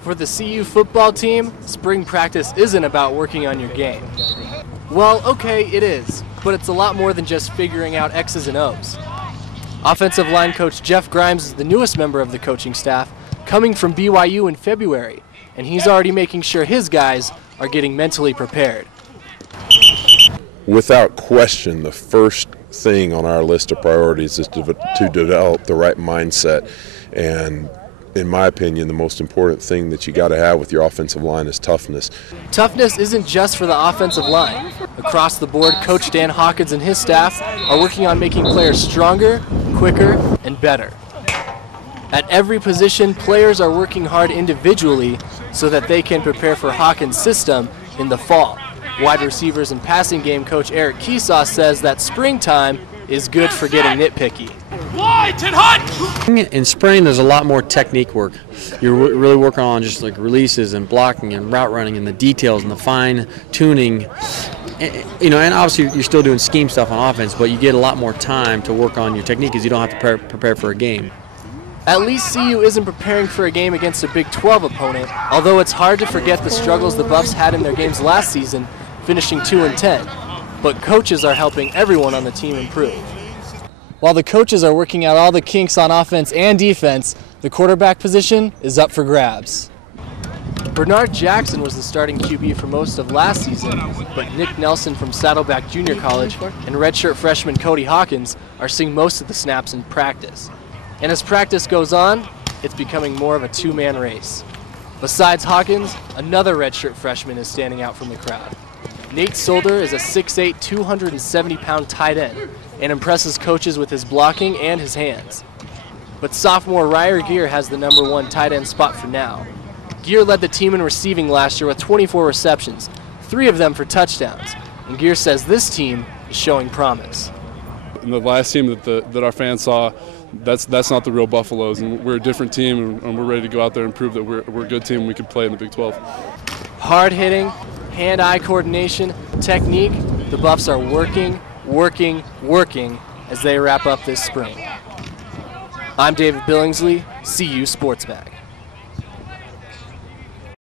For the CU football team, spring practice isn't about working on your game. Well, okay, it is, but it's a lot more than just figuring out X's and O's. Offensive line coach Jeff Grimes is the newest member of the coaching staff, coming from BYU in February, and he's already making sure his guys are getting mentally prepared. Without question, the first thing on our list of priorities is to develop the right mindset. And in my opinion, the most important thing that you got to have with your offensive line is toughness. Toughness isn't just for the offensive line. Across the board, Coach Dan Hawkins and his staff are working on making players stronger, quicker, and better. At every position, players are working hard individually so that they can prepare for Hawkins' system in the fall. Wide receivers and passing game coach Eric Keesaw says that springtime is good for getting nitpicky. In spring, there's a lot more technique work. You're really working on just like releases and blocking and route running and the details and the fine tuning. And obviously you're still doing scheme stuff on offense, but you get a lot more time to work on your technique because you don't have to prepare for a game. At least CU isn't preparing for a game against a Big 12 opponent, although it's hard to forget the struggles the Buffs had in their games last season, finishing 2-10. But coaches are helping everyone on the team improve. While the coaches are working out all the kinks on offense and defense, the quarterback position is up for grabs. Bernard Jackson was the starting QB for most of last season, but Nick Nelson from Saddleback Junior College and redshirt freshman Cody Hawkins are seeing most of the snaps in practice. And as practice goes on, it's becoming more of a two-man race. Besides Hawkins, another redshirt freshman is standing out from the crowd. Nate Solder is a 6'8", 270-pound tight end and impresses coaches with his blocking and his hands. But sophomore Ryer Gear has the #1 tight end spot for now. Gear led the team in receiving last year with 24 receptions, 3 of them for touchdowns, and Gear says this team is showing promise. And the last team that our fans saw, that's not the real Buffaloes, and we're a different team, and we're ready to go out there and prove that we're a good team and we can play in the Big 12. Hard-hitting, hand-eye coordination, technique, the Buffs are working as they wrap up this spring. I'm David Billingsley, CU Sports Bag.